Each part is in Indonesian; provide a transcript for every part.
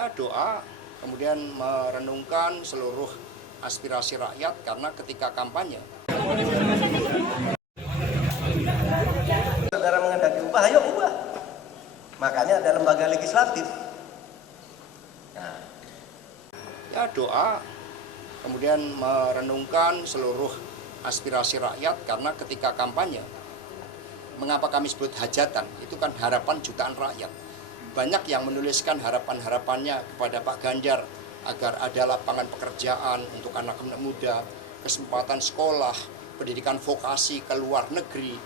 Ya doa, kemudian merenungkan seluruh aspirasi rakyat karena ketika kampanye. Saudara menghendaki ubah, ayo ubah. Makanya ada lembaga legislatif. Nah. Ya doa, kemudian merenungkan seluruh aspirasi rakyat karena ketika kampanye. Mengapa kami sebut hajatan? Itu kan harapan jutaan rakyat. Banyak yang menuliskan harapan-harapannya kepada Pak Ganjar agar ada lapangan pekerjaan untuk anak-anak muda, kesempatan sekolah, pendidikan vokasi ke luar negeri,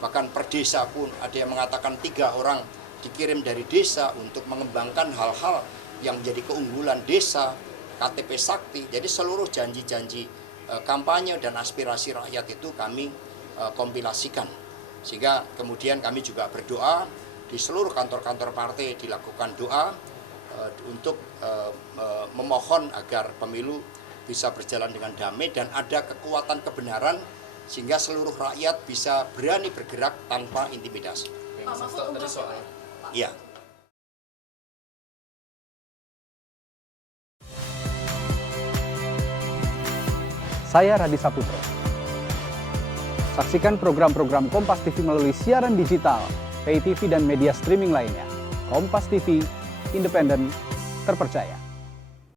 bahkan per desa pun ada yang mengatakan 3 orang dikirim dari desa untuk mengembangkan hal-hal yang menjadi keunggulan desa, KTP Sakti. Jadi seluruh janji-janji kampanye dan aspirasi rakyat itu kami kompilasikan. Sehingga kemudian kami juga berdoa di seluruh kantor-kantor partai dilakukan doa untuk memohon agar pemilu bisa berjalan dengan damai dan ada kekuatan kebenaran sehingga seluruh rakyat bisa berani bergerak tanpa intimidasi. Iya. Saya Radi Saputro. Saksikan program-program Kompas TV melalui siaran digital, pay TV dan media streaming lainnya. Kompas TV, independen, terpercaya.